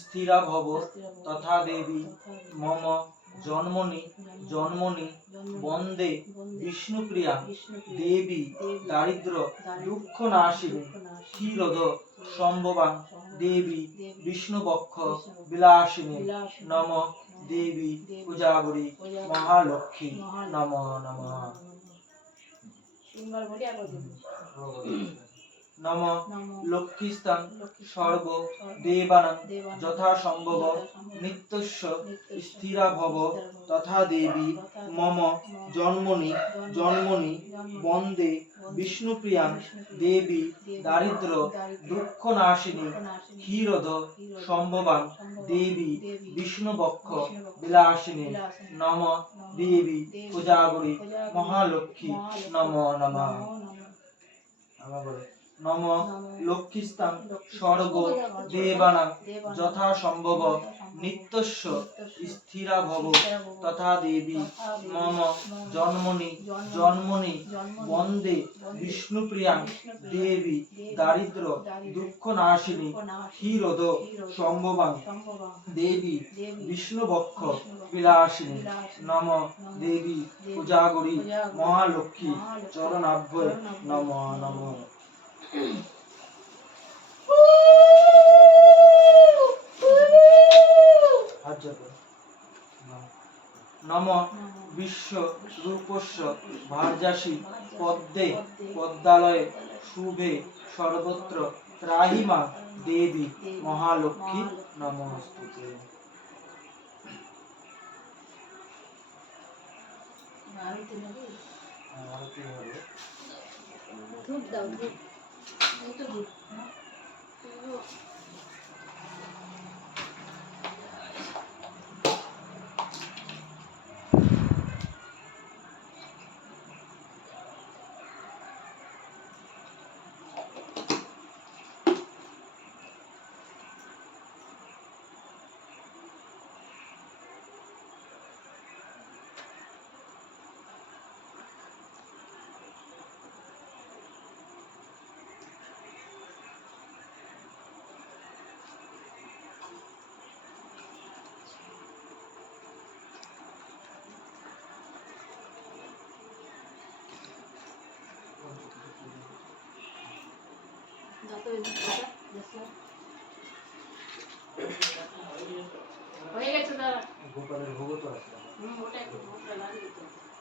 স্থিরা ভব তথা দেবী মম জন্মনি জন্মনি বন্দে বিষ্ণুপ্রিয়া দেবী দারিদ্র দুঃখ নাশিনী ক্ষীরোদ সম্ভবা দেবী বিষ্ণুবক্ষ বিলাসিনী নম দেবী পূজাগরি মহালক্ষ্মী নম নম নম লক্ষ্মীস্তাং সর্ব দেবানাং যথা সম্ভব নিত্যস্য স্থিরা ভব তথা দেবী মম জন্মনি জন্মনি বন্দে বিষ্ণুপ্রিয়াং দেবী দারিদ্র দুঃখ নাশিনী ক্ষীরোদ সম্ভবাং দেবী বিষ্ণুবক্ষ বিলাসিনী নম দেবী পূজাগরি মহালক্ষ্মী নম নম নম লক্ষ্মীস্তাং সর্ব দেবানাং যথা সম্ভব নিত্যস্য স্থিরা ভব তথা দেবী মম জন্মনি জন্মনি বন্দে বিষ্ণুপ্রিয়াং দেবী দারিদ্র দুঃখ নাশিনী ক্ষীরোদ সম্ভবাং দেবী বিষ্ণুবক্ষ বিলাসিনী নম দেবী পূজাগরি মহালক্ষ্মী চরণাভ্যয় নম নম নম বিশ্ব রূপস্য ভার্যাসী পদ্মে পদ্মালয়ে শুভে সর্বত্র ত্রাহিমা দেবী মহালক্ষ্মী নমস্তুতে। ধূপ দাও, ধূপ এই তো ধূপ হয়ে গেছে দাদা। গোপালের ভোগ তো আছে। ওটা একটু ভোগটা লাগিয়ে দিতে হবে।